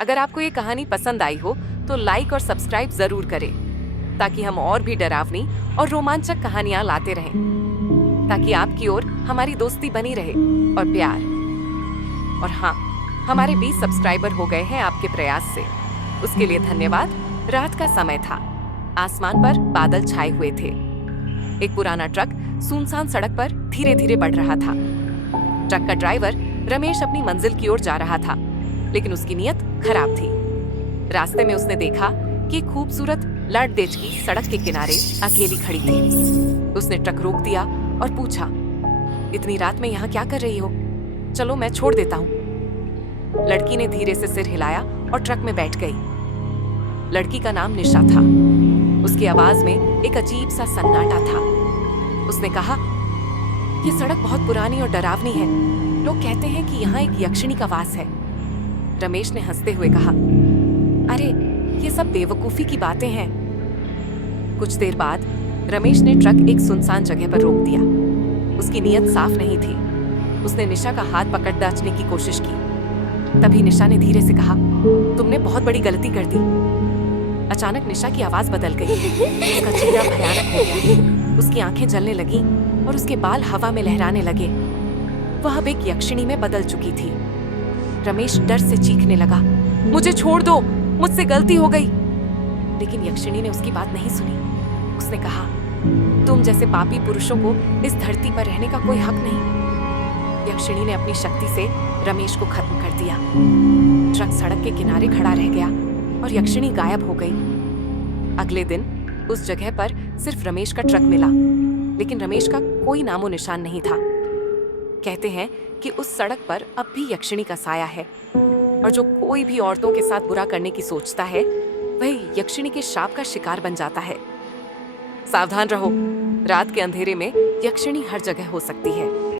अगर आपको ये कहानी पसंद आई हो तो लाइक और सब्सक्राइब जरूर करें, ताकि हम और भी डरावनी और रोमांचक कहानियां लाते रहें, ताकि आपकी ओर हमारी दोस्ती बनी रहे और प्यार। और हाँ, हमारे 20 सब्सक्राइबर हो गए हैं आपके प्रयास से। उसके लिए धन्यवाद। रात का समय था, आसमान पर बादल छाए हुए थे। एक पुराना ट्रक सुनसान सड़क पर धीरे धीरे बढ़ रहा था। ट्रक का ड्राइवर रमेश अपनी मंजिल की ओर जा रहा था, लेकिन उसकी नीयत खराब थी। रास्ते में उसने देखा कि एक खूबसूरत लड़देचकी सड़क के किनारे अकेली खड़ी थी। उसने ट्रक रोक दिया और पूछा, इतनी रात में यहाँ क्या कर रही हो? चलो मैं छोड़ देता हूँ। लड़की ने धीरे से सिर हिलाया और ट्रक में बैठ गई। लड़की का नाम निशा था। उसकी आवाज में एक अजीब सा सन्नाटा था। उसने कहा, ये सड़क बहुत पुरानी और डरावनी है। लोग कहते हैं कि यहाँ एक यक्षिणी का वास है। रमेश ने हंसते हुए कहा, अरे ये सब बेवकूफी की बातें हैं। कुछ देर बाद रमेश ने ट्रक एक सुनसान जगह पर रोक दिया। उसकी नीयत साफ नहीं थी। उसने निशा का हाथ पकड़ दाचने की कोशिश की। तभी निशा ने धीरे से कहा, तुमने बहुत बड़ी गलती कर दी। अचानक निशा की आवाज बदल गई। उसका चेहरा भयानक हो गया। उसकी आंखें जलने लगी और उसके बाल हवा में लहराने लगे। वह अब एक यक्षिणी में बदल चुकी थी। रमेश डर से चीखने लगा, मुझे छोड़ दो, मुझसे गलती हो गई। लेकिन यक्षिणी ने उसकी बात नहीं सुनी। उसने कहा, तुम जैसे पापी पुरुषों को इस धरती पर रहने का कोई हक नहीं। यक्षिणी ने अपनी शक्ति से रमेश को खत्म कर दिया। ट्रक सड़क के किनारे खड़ा रह गया और यक्षिणी गायब हो गई। अगले दिन उस जगह पर सिर्फ रमेश का ट्रक मिला, लेकिन रमेश का कोई नामो निशान नहीं था। कहते हैं कि उस सड़क पर अब भी यक्षिणी का साया है, और जो कोई भी औरतों के साथ बुरा करने की सोचता है, वह यक्षिणी के शाप का शिकार बन जाता है। सावधान रहो, रात के अंधेरे में यक्षिणी हर जगह हो सकती है।